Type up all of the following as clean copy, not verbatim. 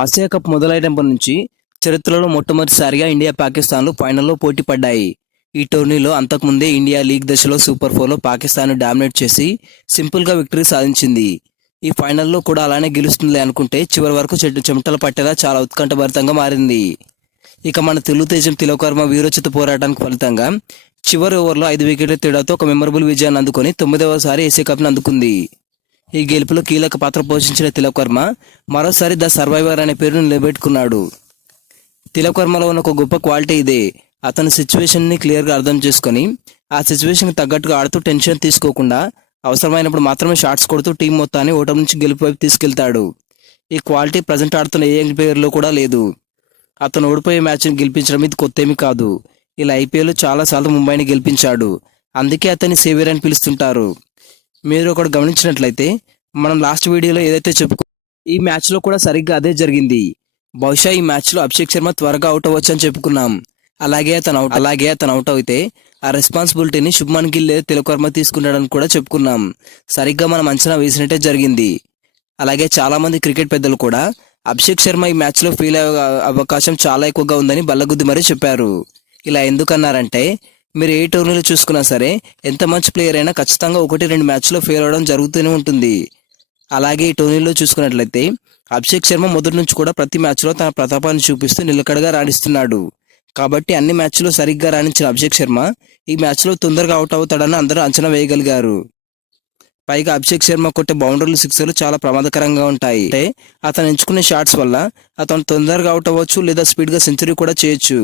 Asia cup మొదలైనప్పటి నుంచి చరిత్రలో మొట్టమొదటిసారిగా ఇండియా పాకిస్తాన్లు ఫైనల్లో పోటీ పడ్డాయి. ఈ టోర్నీలో అంతకుముందే ఇండియా లీగ్ దశలో సూపర్ 4లో పాకిస్తాన్ను డామినేట్ చేసి సింపుల్గా విక్టరీ సాధించింది. ఈ ఫైనల్లో కూడా అలానే గెలుస్తుందిలే అనుకుంటే చివరి వరకు చెమటలు పట్టేలా చాలా ఉత్కంఠభరితంగా మారింది. ఇక మన తెలుగు తేజం తిలక్ వర్మ వీరోచిత పోరాటానికి ఫలితంగా చివరి ఓవర్లో 5 వికెట్ల తేడాతో ఒక మెమరబుల్ విజయాన్ని అందుకొని 9వసారి ఏసీ కప్ను అందుకుంది. ఈ గెలుపులో కీలక పాత్ర పోషించిన తిలక్ వర్మ మరోసారి ద సర్వైవర్ అనే పేరును నిలబెట్టుకున్నాడు. తిలక్ వర్మలో ఉన్న ఒక గొప్ప క్వాలిటీ ఇదే. అతని సిచ్యువేషన్ని క్లియర్గా అర్థం చేసుకొని ఆ సిచ్యువేషన్కి తగ్గట్టుగా ఆడుతూ టెన్షన్ తీసుకోకుండా అవసరమైనప్పుడు మాత్రమే షాట్స్ కొడుతూ టీం మొత్తాన్ని ఓటమి నుంచి గెలుపు వైపు తీసుకెళ్తాడు. ఈ క్వాలిటీ ప్రజెంట్ ఆడుతున్న ఏ యంగ్ ప్లేయర్లో కూడా లేదు. అతను ఓడిపోయే మ్యాచ్ని గెలిపించడం ఇది కొత్తేమీ కాదు. ఇలా ఐపీఎల్లో చాలాసార్లు ముంబైని గెలిపించాడు. అందుకే అతన్ని సేవియర్ అని పిలుస్తుంటారు. మీరు ఒకటి గమనించినట్లయితే మనం లాస్ట్ వీడియోలో ఏదైతే ఈ మ్యాచ్లో కూడా సరిగ్గా అదే జరిగింది. బహుశా ఈ మ్యాచ్లో అభిషేక్ శర్మ త్వరగా అవుట్ అవ్వచ్చు అని చెప్పుకున్నాం. అలాగే అతను అవుట్ అయితే ఆ రెస్పాన్సిబిలిటీని శుభ్మన్ గిల్ లేదా తిలక్ వర్మ తీసుకున్నాడని కూడా చెప్పుకున్నాం. సరిగ్గా మనం అంచనా వేసినట్టే జరిగింది. అలాగే చాలామంది క్రికెట్ పెద్దలు కూడా అభిషేక్ శర్మ ఈ మ్యాచ్లో ఫెయిల్ అయ్యే అవకాశం చాలా ఎక్కువగా ఉందని బల్లగుద్ది మరీ చెప్పారు. ఇలా ఎందుకన్నారంటే మీరు ఏ టోర్నీలో చూసుకున్నా సరే ఎంత మంచి ప్లేయర్ అయినా ఖచ్చితంగా 1-2 మ్యాచ్లో ఫెయిల్ అవడం జరుగుతూనే ఉంటుంది. అలాగే ఈ టోర్నీలో చూసుకున్నట్లయితే అభిషేక్ శర్మ మొదటి నుంచి కూడా ప్రతి మ్యాచ్లో తన ప్రతాపాన్ని చూపిస్తూ నిలకడగా రాణిస్తున్నాడు. కాబట్టి అన్ని మ్యాచ్లో సరిగ్గా రాణించిన అభిషేక్ శర్మ ఈ మ్యాచ్లో తొందరగా అవుట్ అవుతాడని అందరూ అంచనా వేయగలిగారు. పైగా అభిషేక్ శర్మ కొట్టే బౌండరీలు, సిక్సర్లు చాలా ప్రమాదకరంగా ఉంటాయి. అంటే అతను ఎంచుకునే షాట్స్ వల్ల అతను తొందరగా అవుట్ అవ్వచ్చు లేదా స్పీడ్గా సెంచరీ కూడా చేయొచ్చు.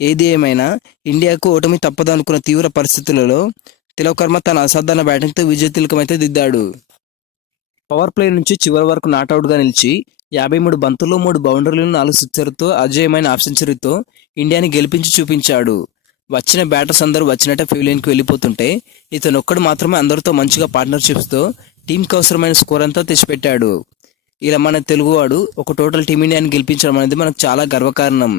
ఏది ఏమైనా ఇండియాకు ఓటమి తప్పదనుకున్న తీవ్ర పరిస్థితులలో తిలక్ వర్మ తన అసాధారణ బ్యాటింగ్తో విజయ తిలకమైతే దిద్దాడు. పవర్ ప్లే నుంచి చివరి వరకు నాట్అవుట్గా నిలిచి 53 బంతుల్లో 3 బౌండరీలను 4 సిక్సర్తో అజేయమైన హాఫ్ సెంచరీతో ఇండియాని గెలిపించి చూపించాడు. వచ్చిన బ్యాటర్స్ అందరూ వచ్చినట్టే ఫీల్డింగ్కి వెళ్ళిపోతుంటే ఇతను ఒక్కడు మాత్రమే అందరితో మంచిగా పార్ట్నర్షిప్స్తో టీంకి అవసరమైన స్కోర్ అంతా తెచ్చిపెట్టాడు. ఇలా మన తెలుగువాడు ఒక టోటల్ టీమిండియాని గెలిపించడం అనేది మనకు చాలా గర్వకారణం.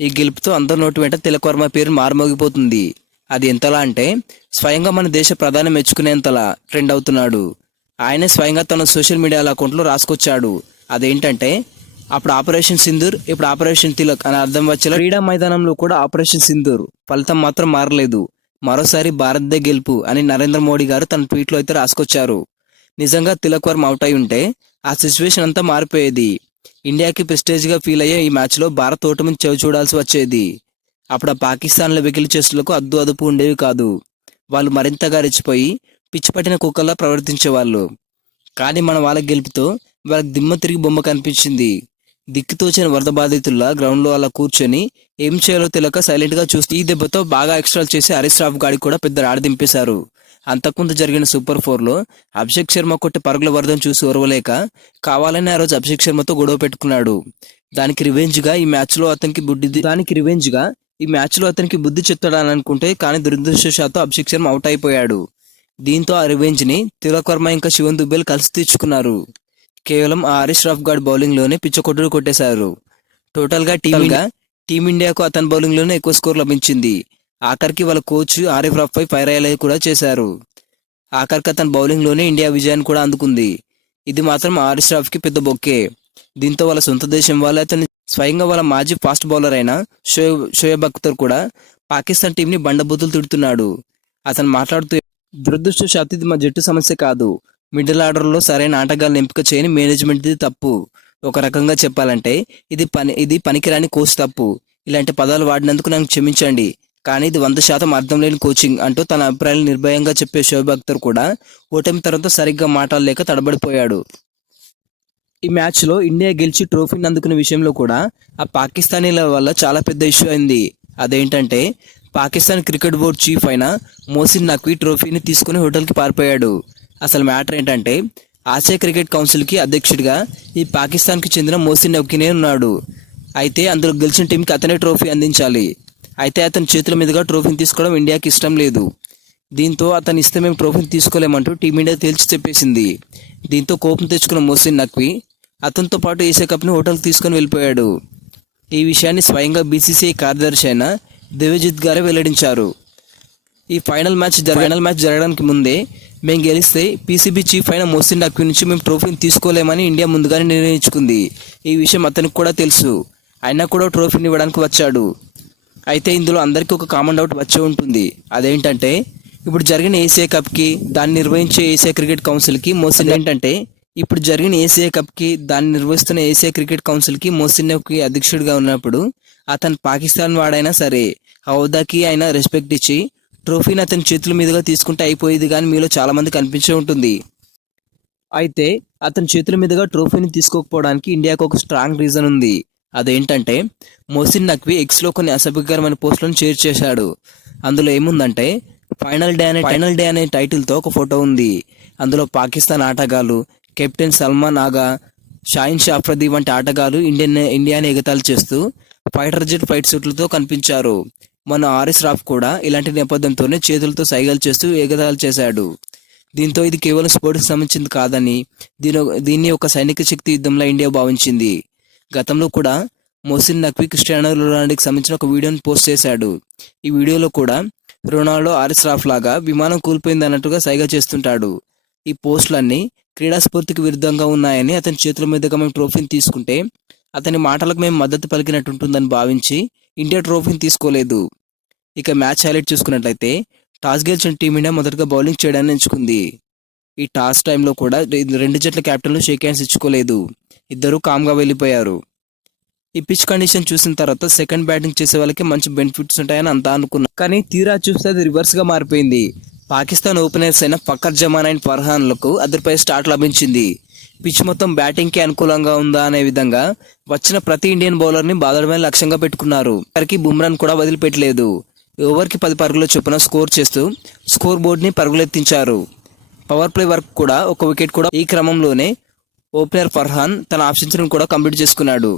ఈ గెలుపుతో అందరి నోటి వెంట తిలక్ వర్మ పేరు మారుమోగిపోతుంది. అది ఎంతలా అంటే స్వయంగా మన దేశ ప్రధాని మెచ్చుకునేంతలా ట్రెండ్ అవుతున్నాడు. ఆయనే స్వయంగా తన సోషల్ మీడియా అకౌంట్లో రాసుకొచ్చాడు. అదేంటంటే అప్పుడు ఆపరేషన్ సింధూర్, ఇప్పుడు ఆపరేషన్ తిలక్ అని అర్థం వచ్చేలా క్రీడా మైదానంలో కూడా ఆపరేషన్ సింధూర్, ఫలితం మాత్రం మారలేదు. మరోసారి భారత్దే గెలుపు అని నరేంద్ర మోడీ గారు తన ట్వీట్లో అయితే రాసుకొచ్చారు. నిజంగా తిలక్ వర్మ అవుట్ అయి ఉంటే ఆ సిచ్యువేషన్ అంతా మారిపోయేది. ఇండియాకి ప్రెస్టేజ్గా ఫీల్ అయ్యే ఈ మ్యాచ్లో భారత్ ఓటమిని చెవి చూడాల్సి వచ్చేది. అప్పుడు ఆ పాకిస్తాన్ల వెకిలి చేష్టలకు అద్దు అదుపు ఉండేవి కాదు. వాళ్ళు మరింతగా రెచ్చిపోయి పిచ్చి పట్టిన కుక్కల్లా ప్రవర్తించేవాళ్ళు. కానీ మన వాళ్ళ గెలుపుతో వాళ్ళకి దిమ్మ తిరిగి బొమ్మ కనిపించింది. దిక్కుతోచిన వరద బాధితుల్లా గ్రౌండ్లో అలా కూర్చొని ఏం చేయాలో తెలియక సైలెంట్గా చూస్తూ ఈ దెబ్బతో బాగా ఎక్స్ట్రాల్ చేసి హరీష్ రావు గాడికి కూడా పెద్ద రాడ దింపేశారు. అంతకుముందు జరిగిన సూపర్ 4లో అభిషేక్ శర్మ కొట్టే పరుగుల వరదను చూసి ఓర్వలేక కావాలని ఆ రోజు అభిషేక్ శర్మతో గొడవ పెట్టుకున్నాడు. దానికి రివెంజ్గా ఈ మ్యాచ్లో అతనికి బుద్ధి చెప్తాడని అనుకుంటే కానీ దురదృష్టవశాత్తు అభిషేక్ శర్మ అవుట్ అయిపోయాడు. దీంతో ఆ రివెంజ్ని తిలక్ వర్మ ఇంకా శివన్ దుబేల్ కలిసి తీర్చుకున్నారు. కేవలం ఆ హరీష్ రావ్ గాడ్ బౌలింగ్లోనే పిచ్చకొట్టుడు కొట్టేశారు. టోటల్గా టీమిండియాకు అతని బౌలింగ్లోనే ఎక్కువ స్కోర్ లభించింది. ఆఖరికి వాళ్ళ కోచ్ ఆరిఫ్ రఫ్పై ఫైర్ అయ్యేలా కూడా చేశారు. ఆఖరికి అతని బౌలింగ్లోనే ఇండియా విజయాన్ని కూడా అందుకుంది. ఇది మాత్రం హరీష్ రావ్కి పెద్ద బొక్కే. దీంతో వాళ్ళ సొంత దేశం వాళ్ళే అతన్ని స్వయంగా వాళ్ళ మాజీ ఫాస్ట్ బౌలర్ అయిన షోయబ్ అఖ్తర్ కూడా పాకిస్తాన్ టీంని బండబూతులు తిడుతున్నాడు. అతను మాట్లాడుతూ దురదృష్టవశాత్తు ఇది మా జట్టు సమస్య కాదు, మిడిల్ ఆర్డర్లో సరైన ఆటగాళ్ళని ఎంపిక చేయని మేనేజ్మెంట్ది తప్పు. ఒక రకంగా చెప్పాలంటే ఇది పనికిరాని కోచ్ తప్పు. ఇలాంటి పదాలు వాడినందుకు నన్ను క్షమించండి, కానీ ఇది 100% అర్థం లేని కోచింగ్ అంటూ తన అభిప్రాయాలు నిర్భయంగా చెప్పే షోయబ్ అఖ్తర్ కూడా ఓటమి తర్వాత సరిగ్గా మాట్లాడలేక తడబడిపోయాడు. ఈ మ్యాచ్లో ఇండియా గెలిచి ట్రోఫీని అందుకునే విషయంలో కూడా ఆ పాకిస్తానీల వల్ల చాలా పెద్ద ఇష్యూ అయింది. అదేంటంటే పాకిస్తాన్ క్రికెట్ బోర్డు చీఫ్ అయిన మోసిన్ నఖ్వీ ట్రోఫీని తీసుకుని హోటల్కి పారిపోయాడు. అసలు మ్యాటర్ ఏంటంటే ఆసియా క్రికెట్ కౌన్సిల్కి అధ్యక్షుడిగా ఈ పాకిస్తాన్కి చెందిన మోసిన్ నఖ్వీనే ఉన్నాడు. అయితే అందులో గెలిచిన టీంకి అతనే ట్రోఫీ అందించాలి. అయితే అతని చేతుల మీదుగా ట్రోఫీని తీసుకోవడం ఇండియాకి ఇష్టం లేదు. దీంతో అతను ఇస్తే మేము ట్రోఫీని తీసుకోలేమంటూ టీమిండియా తేల్చి చెప్పేసింది. దీంతో కోపం తెచ్చుకున్న మోసిన్ నఖ్వీ అతనితో పాటు ఏషియా కప్ని హోటల్కి తీసుకొని వెళ్ళిపోయాడు. ఈ విషయాన్ని స్వయంగా బీసీసీఐ కార్యదర్శి అయిన దేవజిత్ గారే వెల్లడించారు. ఈ ఫైనల్ మ్యాచ్ జరగడానికి ముందే మేము గెలిస్తే పీసీబీ చీఫ్ అయిన మొహసిన్ నఖ్వీ నుంచి మేము ట్రోఫీని తీసుకోలేమని ఇండియా ముందుగానే నిర్ణయించుకుంది. ఈ విషయం అతనికి కూడా తెలుసు. అయినా కూడా ట్రోఫీని ఇవ్వడానికి వచ్చాడు. అయితే ఇందులో అందరికీ ఒక కామన్ డౌట్ వచ్చే ఉంటుంది. అదేంటంటే ఇప్పుడు జరిగిన ఏషియా కప్కి దాన్ని నిర్వహించే ఏషియా క్రికెట్ కౌన్సిల్కి మొహసిన్ నఖ్వీ అధ్యక్షుడిగా ఉన్నప్పుడు అతను పాకిస్తాన్ వాడైనా సరే హౌదాకి అయినా రెస్పెక్ట్ ఇచ్చి ట్రోఫీని అతని చేతుల మీదుగా తీసుకుంటే అయిపోయేది కానీ మీలో చాలా మంది కనిపించే ఉంటుంది. అయితే అతని చేతుల మీదుగా ట్రోఫీని తీసుకోకపోవడానికి ఇండియాకు ఒక స్ట్రాంగ్ రీజన్ ఉంది. అదేంటంటే మొహసిన్ నఖ్వీ ఎక్స్లో కొన్ని అసభ్యకరమైన పోస్టులను షేర్ చేశాడు. అందులో ఏముందంటే ఫైనల్ డే అనే టైటిల్తో ఒక ఫోటో ఉంది. అందులో పాకిస్తాన్ ఆటగాళ్ళు కెప్టెన్ సల్మాన్ ఆగా, షాహిన్ షాఫ్రది వంటి ఆటగాళ్ళు ఇండియాని ఎగతాళి చేస్తూ ఫైటర్ జెట్ ఫైట్ సూట్లతో కనిపించారు. మన ఆర్ఎస్ రాఫ్ కూడా ఇలాంటి నేపథ్యంతోనే చేతులతో సైగలు చేస్తూ ఎగతాళి చేశాడు. దీంతో ఇది కేవలం స్పోర్ట్స్కి సంబంధించింది కాదని దీన్ని ఒక సైనిక శక్తి యుద్ధంలో ఇండియా భావించింది. గతంలో కూడా మొహసిన్ నఖ్వీ క్రిస్టియానో రొనాల్డోకి సంబంధించిన ఒక వీడియోని పోస్ట్ చేశాడు. ఈ వీడియోలో కూడా రొనాల్డో ఆర్ఎస్ రాఫ్ లాగా విమానం కూలిపోయింది అన్నట్టుగా సైగ చేస్తుంటాడు. ఈ పోస్టులన్నీ క్రీడా స్ఫూర్తికి విరుద్ధంగా ఉన్నాయని, అతని చేతుల మీదుగా మేము ట్రోఫీని తీసుకుంటే అతని మాటలకు మేము మద్దతు పలికినట్టుంటుందని భావించి ఇండియా ట్రోఫీని తీసుకోలేదు. ఇక మ్యాచ్ హైలైట్ చూసుకున్నట్లయితే టాస్ గెలిచిన టీమిండియా మొదటగా బౌలింగ్ చేయడాన్ని ఎంచుకుంది. ఈ టాస్ టైంలో కూడా రెండు జట్ల కెప్టెన్లు షేక్ హ్యాండ్స్ ఇచ్చుకోలేదు. ఇద్దరూ కామ్గా వెళ్ళిపోయారు. ఈ పిచ్ కండిషన్ చూసిన తర్వాత సెకండ్ బ్యాటింగ్ చేసే వాళ్ళకి మంచి బెనిఫిట్స్ ఉంటాయని అంతా అనుకున్నాం. కానీ తీరా చూస్తే అది రివర్స్గా మారిపోయింది. పాకిస్తాన్ ఓపెనర్స్ అయిన ఫకర్ జమాన్ అండ్ ఫర్హాన్లకు అదిరిపై స్టార్ట్ లభించింది. పిచ్ మొత్తం బ్యాటింగ్కి అనుకూలంగా ఉందా అనే విధంగా వచ్చిన ప్రతి ఇండియన్ బౌలర్ని బాదడమే లక్ష్యంగా పెట్టుకున్నారు. వారికి బుమ్రాన్ కూడా వదిలిపెట్టలేదు. ఓవర్కి 10 పరుగుల చొప్పున స్కోర్ చేస్తూ స్కోర్ బోర్డ్ని పరుగులెత్తించారు. పవర్ ప్లే వర్క్ కూడా ఒక వికెట్ కూడా. ఈ క్రమంలోనే ఓపెనర్ ఫర్హాన్ తన హాఫ్ సెంచరీని కూడా కంప్లీట్ చేసుకున్నాడు.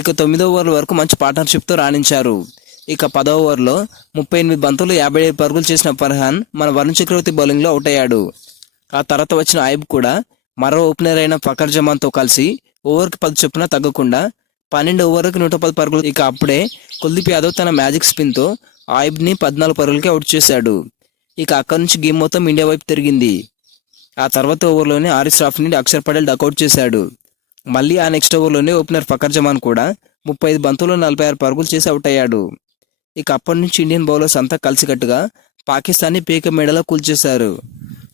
ఇక 9వ ఓవర్ వరకు మంచి పార్ట్నర్షిప్తో రాణించారు. ఇక 10వ ఓవర్లో 38 బంతులు 57 పరుగులు చేసిన ఫర్హాన్ మన వరుణ్ చక్రవర్తి బౌలింగ్లో అవుట్ అయ్యాడు. ఆ తర్వాత వచ్చిన ఆయిబ్ కూడా మరో ఓపెనర్ అయిన ఫకర్ జమాన్తో కలిసి ఓవర్కి 10 చొప్పున తగ్గకుండా 12 ఓవర్లకు 110 పరుగులు. ఇక అప్పుడే కుల్దీప్ యాదవ్ తన మ్యాజిక్ స్పిన్తో ఆయిబ్ని 14 పరుగులకి అవుట్ చేశాడు. ఇక అక్కడి నుంచి గేమ్ మొత్తం ఇండియా వైపు తిరిగింది. ఆ తర్వాత ఓవర్లోనే ఆరిస్ రాఫ్ని అక్షర్ పటేల్ డకౌట్ చేశాడు. మళ్ళీ ఆ నెక్స్ట్ ఓవర్లోనే ఓపెనర్ ఫకర్ జమాన్ కూడా 35 బంతుల్లో 46 పరుగులు చేసి అవుట్ అయ్యాడు. ఇక అప్పటి నుంచి ఇండియన్ బౌలర్స్ అంతా కలిసికట్టుగా పాకిస్తాన్ని పీక మేడలో కూల్చేశారు.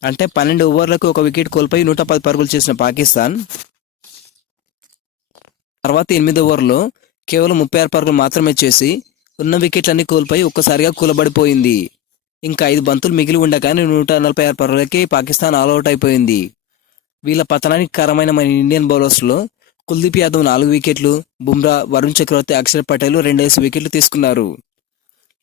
అంటే 12 ఓవర్లకు ఒక వికెట్ కోల్పోయి 110 పరుగులు చేసిన పాకిస్తాన్ తర్వాత 8వ ఓవర్లో కేవలం 36 పరుగులు మాత్రమే చేసి ఉన్న వికెట్లన్నీ కోల్పోయి ఒక్కసారిగా కూలబడిపోయింది. ఇంకా 5 బంతులు మిగిలి ఉండగానే 146 పరుగులకి పాకిస్తాన్ ఆల్అౌట్ అయిపోయింది. వీళ్ళ పతనానికి కారణమైన మన ఇండియన్ బౌలర్స్లో కుల్దీప్ యాదవ్ 4 వికెట్లు, బుమ్రా, వరుణ్ చక్రవర్తి, అక్షర్ పటేల్ 2 వికెట్లు తీసుకున్నారు.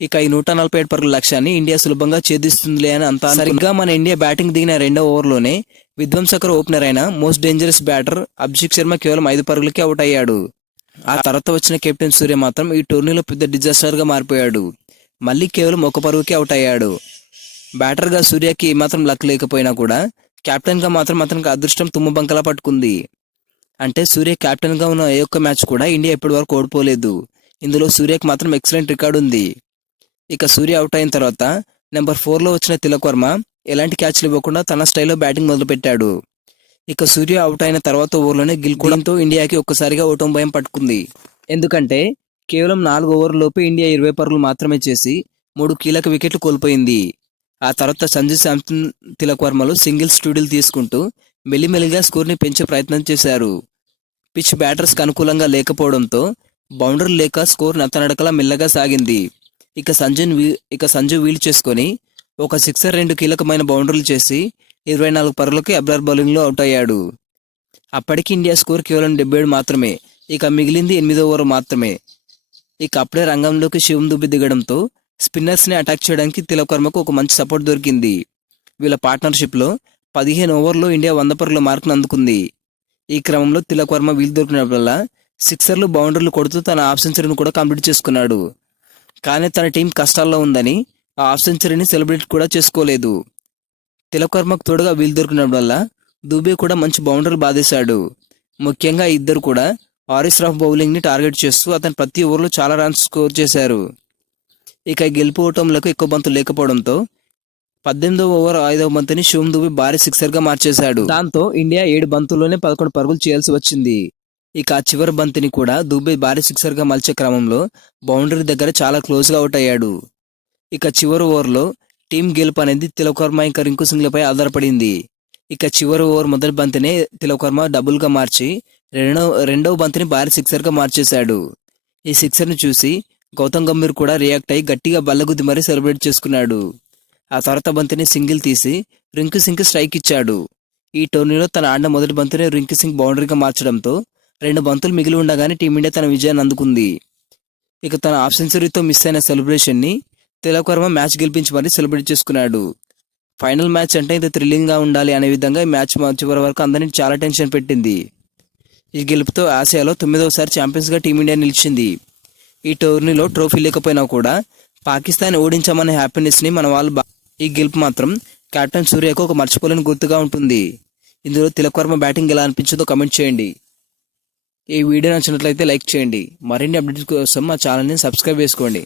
ఇక ఈ 147 పరుగుల లక్ష్యాన్ని ఇండియా సులభంగా ఛేదిస్తుందిలే అని అంతా. సరిగ్గా మన ఇండియా బ్యాటింగ్ దిగిన 2వ ఓవర్లోనే విధ్వంసకర ఓపెనర్ అయిన most dangerous batter Abhishek Sharma కేవలం 5 పరుగులకి అవుట్ అయ్యాడు. ఆ తర్వాత వచ్చిన కెప్టెన్ సూర్య మాత్రం ఈ టోర్నీలో పెద్ద డిజాస్టర్గా మారిపోయాడు. మళ్ళీ కేవలం 1 పరుగుకి అవుట్ అయ్యాడు. బ్యాటర్గా సూర్యకి ఏమాత్రం లక్ లేకపోయినా కూడా కెప్టెన్గా మాత్రం అతనికి అదృష్టం తుమ్మబంకలా పట్టుకుంది. అంటే సూర్య కెప్టెన్గా ఉన్న ఏ ఒక్క మ్యాచ్ కూడా ఇండియా ఇప్పటి వరకు ఓడిపోలేదు. ఇందులో సూర్యకి మాత్రం ఎక్సలెంట్ రికార్డు ఉంది. ఇక సూర్య అవుట్ అయిన తర్వాత నెంబర్ 4లో వచ్చిన తిలక్ వర్మ ఎలాంటి క్యాచ్లు ఇవ్వకుండా తన స్టైల్లో బ్యాటింగ్ మొదలుపెట్టాడు. ఇక సూర్య అవుట్ అయిన తర్వాత ఓవర్లోనే గిల్ కూడంతో ఇండియాకి ఒక్కసారిగా ఓటమి భయం పట్టుకుంది. ఎందుకంటే కేవలం 4 ఓవర్లలోపు ఇండియా 20 పరుగులు మాత్రమే చేసి 3 కీలక వికెట్లు కోల్పోయింది. ఆ తర్వాత సంజు శాంసన్, తిలక్ వర్మలు సింగిల్స్ టూడీలు తీసుకుంటూ మెల్లిమెల్లిగా స్కోర్ని పెంచే ప్రయత్నం చేశారు. పిచ్ బ్యాటర్స్కి అనుకూలంగా లేకపోవడంతో బౌండరీ లేక స్కోర్ నత్తనడకలా మెల్లగా సాగింది. ఇక సంజు వీల్ చేసుకొని ఒక సిక్సర్, 2 కీలకమైన బౌండరీలు చేసి 24 పరుగులకి అబ్రార్ బౌలింగ్లో అవుట్ అయ్యాడు. అప్పటికి ఇండియా స్కోర్ కేవలం 77 మాత్రమే. ఇక మిగిలింది 8వ ఓవర్ మాత్రమే. ఇక అప్పుడే రంగంలోకి శివం దుబే దిగడంతో స్పిన్నర్స్ని అటాక్ చేయడానికి తిలక్ వర్మకు ఒక మంచి సపోర్ట్ దొరికింది. వీళ్ళ పార్ట్నర్షిప్లో 15 ఓవర్లో ఇండియా 100 పరుగుల మార్కును అందుకుంది. ఈ క్రమంలో తిలక్ వర్మ వీలు దొరికినప్పుడల్లా సిక్సర్లు, బౌండరీలు కొడుతూ తన హాఫ్ సెంచరీని కూడా కంప్లీట్ చేసుకున్నాడు. కానీ తన టీం కష్టాల్లో ఉందని ఆ హాఫ్ సెంచరీని సెలబ్రేట్ కూడా చేసుకోలేదు. తిలక్ వర్మకు తోడుగా వీలు దొరికినప్పుడల్లా దుబే కూడా మంచి బౌండరీలు బాధేశాడు. ముఖ్యంగా ఇద్దరు కూడా ఆరిస్ రాఫ్ బౌలింగ్ని టార్గెట్ చేస్తూ అతను ప్రతి ఓవర్లో చాలా రన్స్ స్కోర్ చేశారు. ఇక గెలుపు ఓటములకు ఎక్కువ బంతులు లేకపోవడంతో 18వ ఓవర్ 5వ బంతిని శివం దుబే భారీ సిక్సర్ గా మార్చేశాడు. దాంతో ఇండియా 7 బంతుల్లోనే 11 పరుగులు చేయాల్సి వచ్చింది. ఇక ఆ చివరి బంతిని కూడా దుబే భారీ సిక్సర్ గా మలిచే క్రమంలో బౌండరీ దగ్గర చాలా క్లోజ్ గా అవుట్ అయ్యాడు. ఇక చివరి ఓవర్లో టీం గెలుపు అనేది తిలక్ వర్మ ఇంకా రింకు సింగ్లపై ఆధారపడింది. ఇక చివరి ఓవర్ మొదటి బంతిని తిలక్ వర్మ డబుల్ గా మార్చి రెండవ బంతిని భారీ సిక్సర్ గా మార్చేశాడు. ఈ సిక్సర్ ను చూసి గౌతమ్ గంభీర్ కూడా రియాక్ట్ అయి గట్టిగా బల్లగుద్ది మరీ సెలబ్రేట్ చేసుకున్నాడు. ఆ తర్వాత బంతిని సింగిల్ తీసి రింకు సింగ్ స్ట్రైక్ ఇచ్చాడు. ఈ టోర్నీలో తన ఆడిన మొదటి బంతిని రింకు సింగ్ బౌండరీగా మార్చడంతో 2 బంతులు మిగిలి ఉండగానే టీమిండియా తన విజయాన్ని అందుకుంది. ఇక తన హాఫ్ సెంచరీతో మిస్ అయిన సెలబ్రేషన్ ని తిలక్ వర్మ మ్యాచ్ గెలిపించి మరీ సెలబ్రేట్ చేసుకున్నాడు. ఫైనల్ మ్యాచ్ అంటే ఇంత థ్రిల్లింగ్ గా ఉండాలి అనే విధంగా ఈ మ్యాచ్ చివరి వరకు అందరినీ చాలా టెన్షన్ పెట్టింది. ఈ గెలుపుతో ఆసియాలో 9వసారి ఛాంపియన్స్ గా టీమిండియా నిలిచింది. ఈ టోర్నీలో ట్రోఫీ లేకపోయినా కూడా పాకిస్తాన్ ఓడించామనే హ్యాపీనెస్ ని మన వాళ్ళు ఈ గెలుపు మాత్రం కెప్టెన్ సూర్యకు ఒక మర్చిపోలేని గుర్తుగా ఉంటుంది. ఇందులో తిలక్ వర్మ బ్యాటింగ్ ఎలా అనిపించిందో కమెంట్ చేయండి. ఈ వీడియో నచ్చినట్లయితే లైక్ చేయండి. మరిన్ని అప్డేట్స్ కోసం మా ఛానల్ని సబ్స్క్రైబ్ చేసుకోండి.